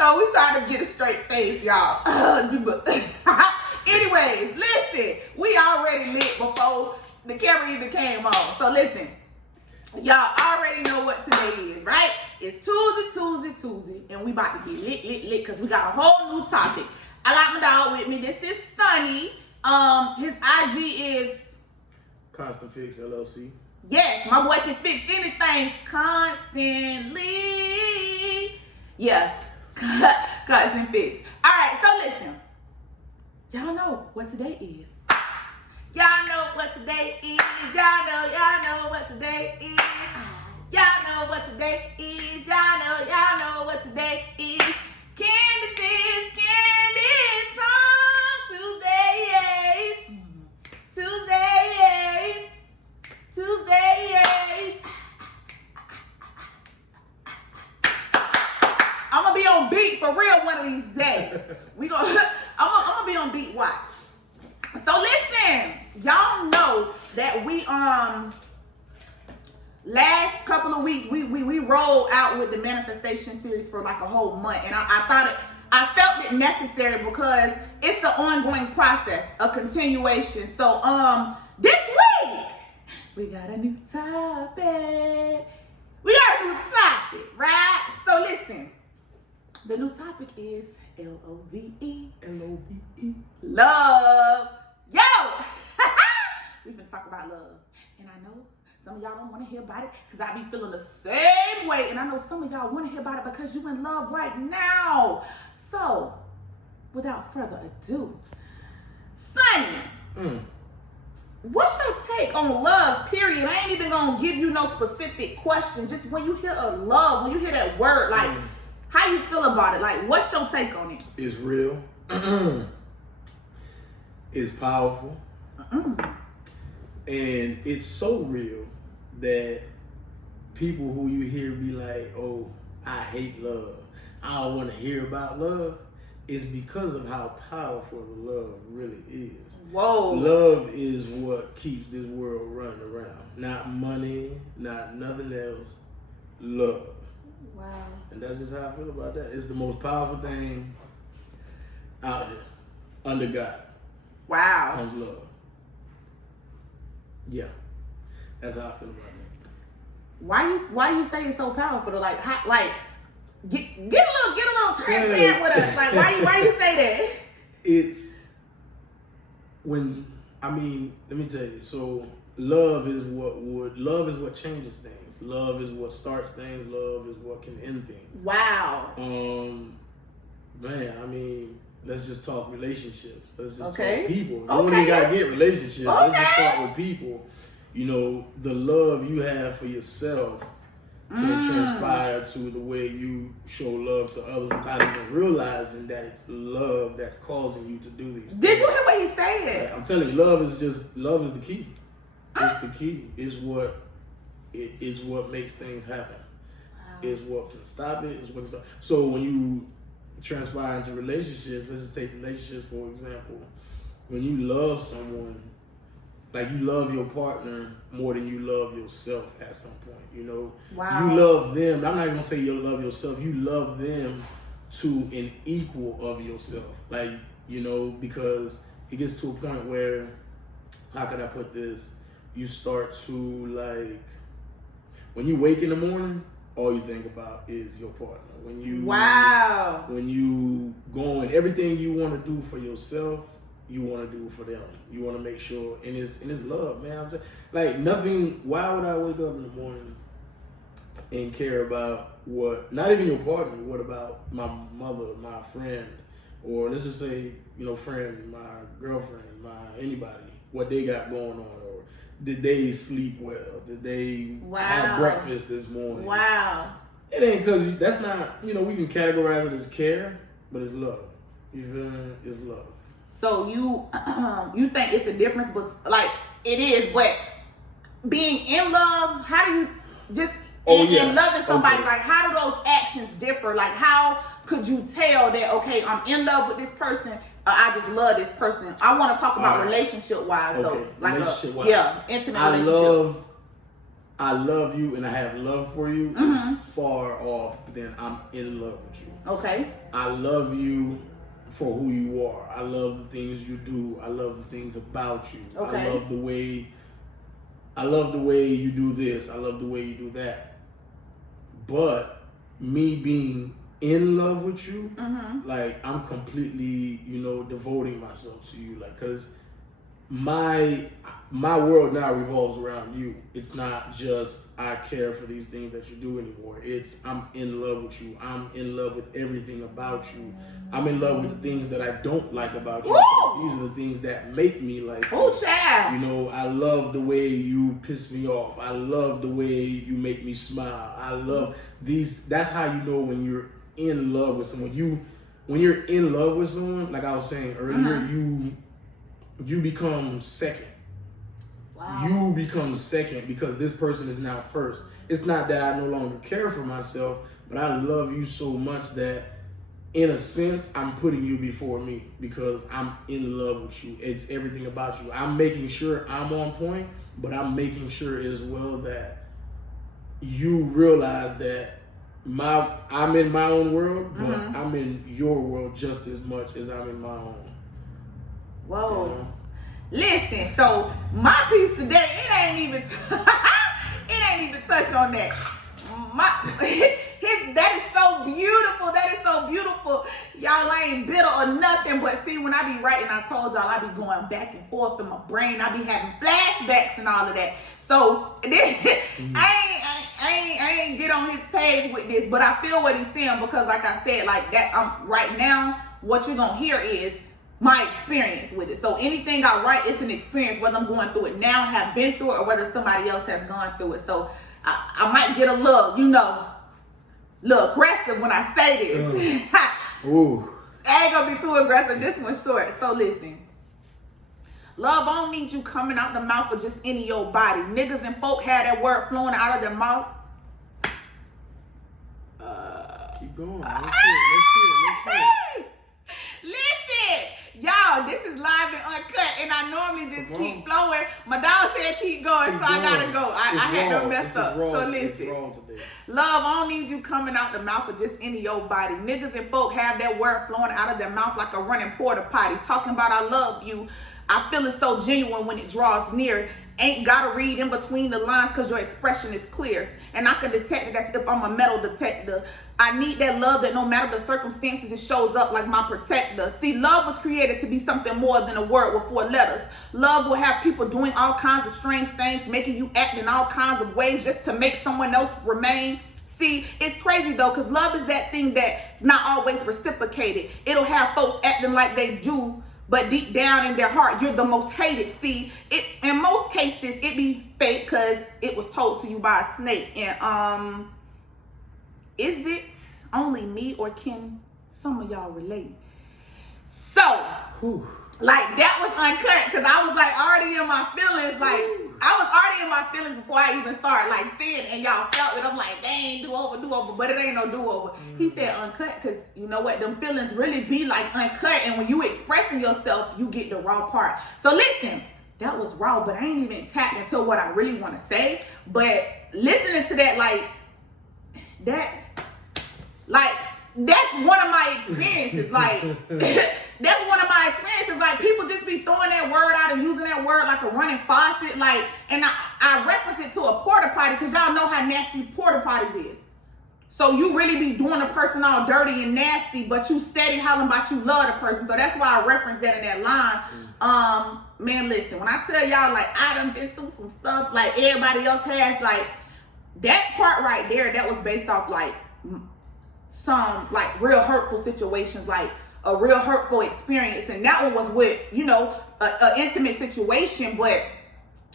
So we trying to get a straight face, y'all. Anyways, listen, we already lit before the camera even came on. So listen, y'all already know what today is, right? It's Tuesday, and we about to get lit, because we got a whole new topic. I got my dog with me. This is Sunny. His IG is Constant Fix LLC. Yes, my boy can fix anything constantly. Yeah, constant fix. All right, so listen. Y'all know what today is. Y'all know what today is. Y'all know what today is. Y'all know what today is. Y'all know what today is. Candis is candid time. Tuesdays. I'm gonna be on beat for real one of these days. I'm gonna be on beat. Watch. So listen, y'all know that we last couple of weeks we rolled out with the manifestation series for like a whole month, and I felt it necessary because it's the ongoing process, a continuation. So this week we got a new topic. Right? So listen, the new topic is LOVE. LOVE. Love. Yo! We finna talk about love. And I know some of y'all don't want to hear about it because I be feeling the same way. And I know some of y'all want to hear about it because you in love right now. So, without further ado, Sonny, what's your take on love, period? I ain't even gonna give you no specific question. Just when you hear a love, when you hear that word, like, how you feel about it? Like, what's your take on it? It's real. It's powerful. And it's so real that people who you hear be like, oh, I hate love, I don't want to hear about love. It's because of how powerful love really is. Whoa. Love is what keeps this world running around. Not money, not nothing else. Love. Wow. And that's just how I feel about that. It's the most powerful thing out here. Under God. Wow. Comes love. Yeah. That's how I feel about that. Why you say it's so powerful? Like, how, like, get a little transparent with us. Like, why you say that? It's when, let me tell you. So love is what changes things. Love is what starts things. Love is what can end things. Wow. Man, let's just talk relationships. Let's just talk people. You Okay. only gotta get relationships. Okay. Let's just start with people. You know, the love you have for yourself can transpire to the way you show love to others without even realizing that it's love that's causing you to do these things. Did you hear what he said? I'm telling you, love is the key. It's the key. It's what makes things happen. Wow. It's what can stop it. It's what can stop. So when you transpire into relationships, let's just take relationships for example. When you love someone, like you love your partner more than you love yourself at some point, you know? Wow. You love them. I'm not gonna say you love yourself. You love them to an equal of yourself. Like, you know, because it gets to a point where, how could I put this? You start to like, when you wake in the morning, all you think about is your partner. When you go and everything you want to do for yourself, you want to do for them. You want to make sure, and it's love, man. Like nothing. Why would I wake up in the morning and care about what? Not even your partner. What about my mother, my friend, or let's just say, you know, friend, my girlfriend, my anybody, what they got going on, or did they sleep well? Did they have breakfast this morning? Wow. It ain't because that's not, you know, we can categorize it as care, but it's love. You feel me? It's love. So you think it's a difference, but like it is, but being in love, how do you just in loving somebody, like how do those actions differ? Like how could you tell that, okay, I'm in love with this person, or I just love this person? I want to talk about relationship wise though. Like relationship wise. intimate relationship. I love you and I have love for you is far off than I'm in love with you. Okay. I love you for who you are. I love the things you do. I love the things about you. Okay. I love the way you do this. I love the way you do that. But me being in love with you, like I'm completely, devoting myself to you. Like, cause my world now revolves around you. It's not just I care for these things that you do anymore. It's I'm in love with you. I'm in love with everything about you. I'm in love with the things that I don't like about you. These are the things that make me like you. Oh, child. I love the way you piss me off. I love the way you make me smile. I love these. That's how you know when you're in love with someone. When you're in love with someone, like I was saying earlier, you become second. Wow. You become second because this person is now first. It's not that I no longer care for myself, but I love you so much that in a sense, I'm putting you before me because I'm in love with you. It's everything about you. I'm making sure I'm on point, but I'm making sure as well that you realize that I'm in my own world, but I'm in your world just as much as I'm in my own. Whoa. Listen, so my piece today, it ain't even touch on that. That is so beautiful. That is so beautiful. Y'all ain't bitter or nothing, but see, when I be writing, I told y'all I be going back and forth in my brain. I be having flashbacks and all of that. So I ain't get on his page with this, but I feel what he's saying because, like I said, like that. Right now, what you're gonna hear is my experience with it. So anything I write, it's an experience, whether I'm going through it now, have been through it, or whether somebody else has gone through it. So I might get a little aggressive when I say this. Ooh. I ain't gonna be too aggressive. This one's short. So listen. Love, I don't need you coming out the mouth of just any your body. Niggas and folk had that word flowing out of their mouth. Keep going. Let's hear it. Listen, y'all, this is live and uncut, and I normally just keep flowing. My dog said keep going, so I gotta go. I had to mess up. So listen, love, I don't need you coming out the mouth of just any of your body. Niggas and folk have that word flowing out of their mouth like a running porta potty, talking about I love you. I feel it so genuine when it draws near. Ain't gotta read in between the lines because your expression is clear. And I can detect it as if I'm a metal detector. I need that love that no matter the circumstances, it shows up like my protector. See, love was created to be something more than a word with 4 letters. Love will have people doing all kinds of strange things, making you act in all kinds of ways just to make someone else remain. See, it's crazy though, because love is that thing that's not always reciprocated. It'll have folks acting like they do, but deep down in their heart, you're the most hated. See, in most cases, it be fake because it was told to you by a snake. And is it only me or can some of y'all relate? So, like that was uncut because I was like already in my feelings. Like I was already in my feelings before I even started like seeing, and y'all felt it. I'm like, they ain't do over, but it ain't no do over. He said uncut because you know what, them feelings really be like uncut, and when you expressing yourself, you get the raw part. So listen, that was raw, but I ain't even tapped into what I really want to say. But listening to that, that's one of my experiences. Like that's one of my experiences. Like people just be throwing that word out and using that word like a running faucet. Like, and I reference it to a porta potty because y'all know how nasty porta potties is. So you really be doing a person all dirty and nasty, but you steady hollering about you love the person. So that's why I referenced that in that line. Man, listen, when I tell y'all like I done been through some stuff like everybody else has, like that part right there, that was based off like some like real hurtful situations, like a real hurtful experience, and that one was with an intimate situation. But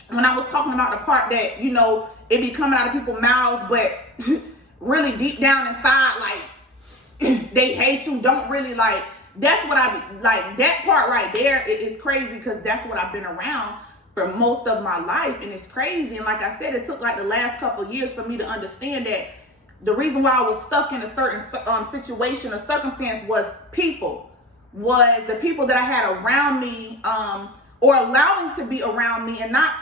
when I was talking about the part that it be coming out of people's mouths, but really deep down inside, like they hate you, don't really like. That's what I like. That part right there is crazy because that's what I've been around for most of my life, and it's crazy. And like I said, it took like the last couple of years for me to understand that the reason why I was stuck in a certain situation or circumstance was the people that I had around me, or allowing to be around me, and not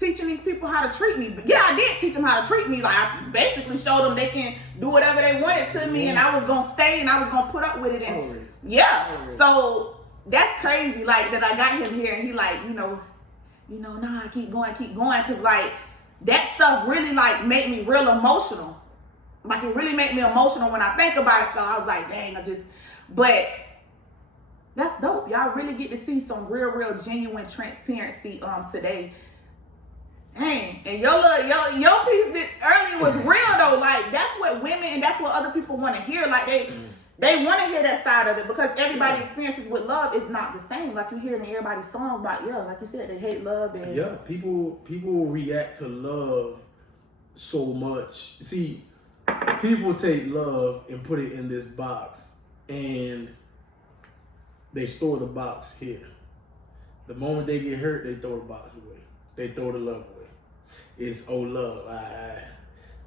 teaching these people how to treat me. But yeah, I did teach them how to treat me. Like, I basically showed them they can do whatever they wanted to me, and I was gonna stay, and I was gonna put up with it. And so that's crazy. Like that, I got him here, and he like, nah, keep going, because like that stuff really like made me real emotional. Like it really made me emotional when I think about it. So I was like, dang, but that's dope. Y'all really get to see some real genuine transparency today. Dang, and your piece earlier was real though. Like that's what women and that's what other people want to hear. Like they want to hear that side of it, because everybody's experiences with love is not the same. Like you hear in everybody's songs about, like you said, they hate love. And people react to love so much. See, people take love and put it in this box, and they store the box here. The moment they get hurt, they throw the box away. They throw the love away. It's love.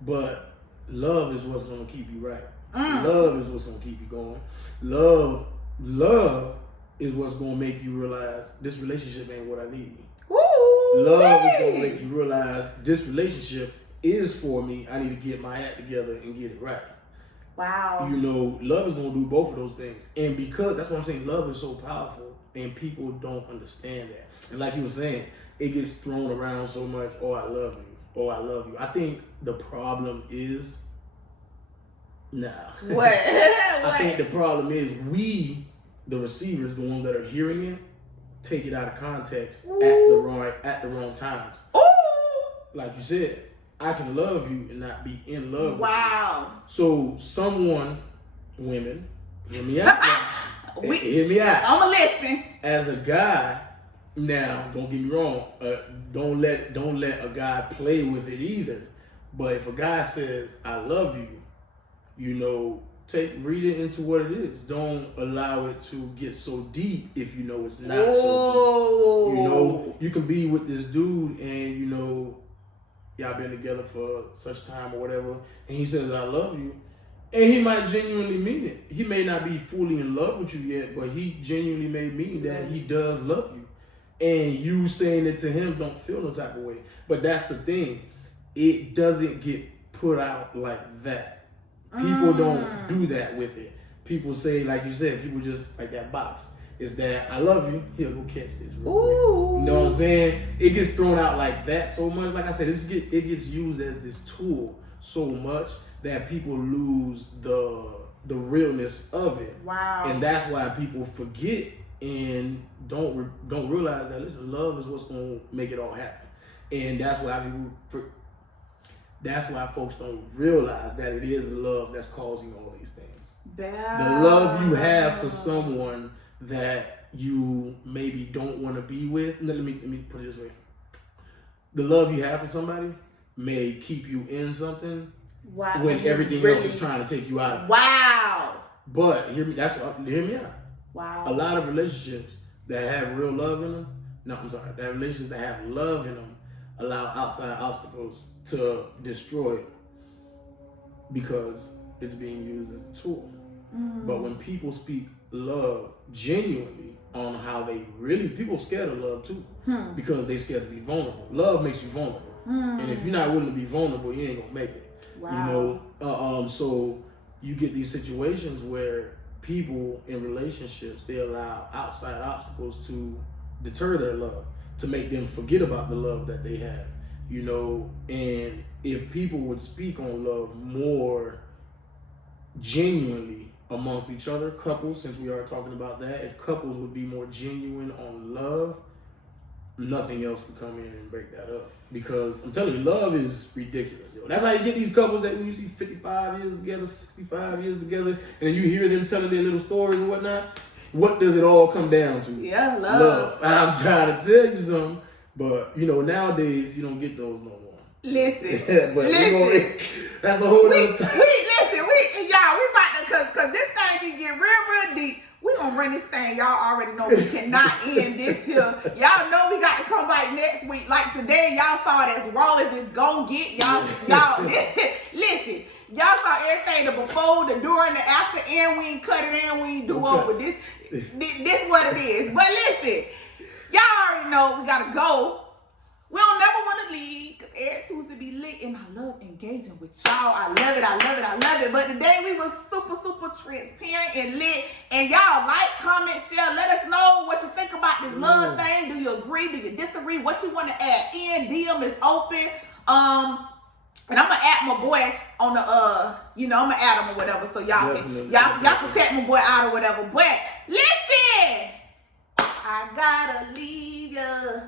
But love is what's gonna keep you right. Love is what's gonna keep you going. Love is what's gonna make you realize this relationship ain't what I need. Love is gonna make you realize this relationship is for me. I need to get my act together and get it right. Wow. Love is gonna do both of those things. And because that's what I'm saying, love is so powerful and people don't understand that. And like you were saying, it gets thrown around so much, I love you. I love you. I think the problem is What? I think the problem is we, the receivers, the ones that are hearing it, take it out of context at the wrong times. Ooh. Like you said, I can love you and not be in love with you. Wow. So women, hear me out. Hear me out. I'ma listen. As a guy, now don't get me wrong, don't let a guy play with it either. But if a guy says I love you, read it into what it is. Don't allow it to get so deep if you know it's not so deep. You can be with this dude and y'all been together for such time or whatever, and he says I love you, and he might genuinely mean it. He may not be fully in love with you yet, but he genuinely may mean that he does love you. And you saying it to him don't feel no type of way. But that's the thing. It doesn't get put out like that. People don't do that with it. People say, like you said, people just like that box. It's that I love you. Here, go catch this real quick. You know what I'm saying? It gets thrown out like that so much. Like I said, it gets used as this tool so much that people lose the realness of it. Wow. And that's why people forget and don't realize that, listen, love is what's going to make it all happen. And that's why folks don't realize that it is love that's causing all these things. The love you have for someone that you maybe don't want to be with. Let me put it this way. The love you have for somebody may keep you in something when everything else is trying to take you out of it. Wow. But hear me out. Wow. A lot of relationships that have real love in them, that relationships that have love in them allow outside obstacles to destroy it because it's being used as a tool. But when people speak love genuinely on how they really, people scared of love too because they scared to be vulnerable. Love makes you vulnerable. And if you're not willing to be vulnerable, you ain't gonna make it. Wow. So you get these situations where people in relationships, they allow outside obstacles to deter their love, to make them forget about the love that they have, and if people would speak on love more genuinely amongst each other, couples, since we are talking about that, if couples would be more genuine on love, nothing else could come in and break that up. Because I'm telling you, love is ridiculous. That's how you get these couples that when you see 55 years together, 65 years together, and then you hear them telling their little stories and whatnot, what does it all come down to? Yeah, love. I'm trying to tell you something, but nowadays you don't get those no more. Listen, but that's a whole other time. Y'all, we about to, cause this thing can get real deep. We gonna run this thing. Y'all already know we cannot end this here. Y'all know we got to come back next week. Like today, y'all saw it as raw as it's gonna get. Y'all, listen. Y'all saw everything, the before, the during, the after, and we ain't cut it in, we ain't do over. This what it is. But listen, y'all already know we gotta go. We don't never want to leave because every Tuesday be lit, and I love engaging with y'all. I love it, I love it, I love it. But today we was super, super transparent and lit. And y'all like, comment, share. Let us know what you think about this love thing. Do you agree? Do you disagree? What you want to add in? DM is open. And I'm gonna add my boy on the I'm gonna add him or whatever, so y'all can check my boy out or whatever. But listen, I gotta leave ya.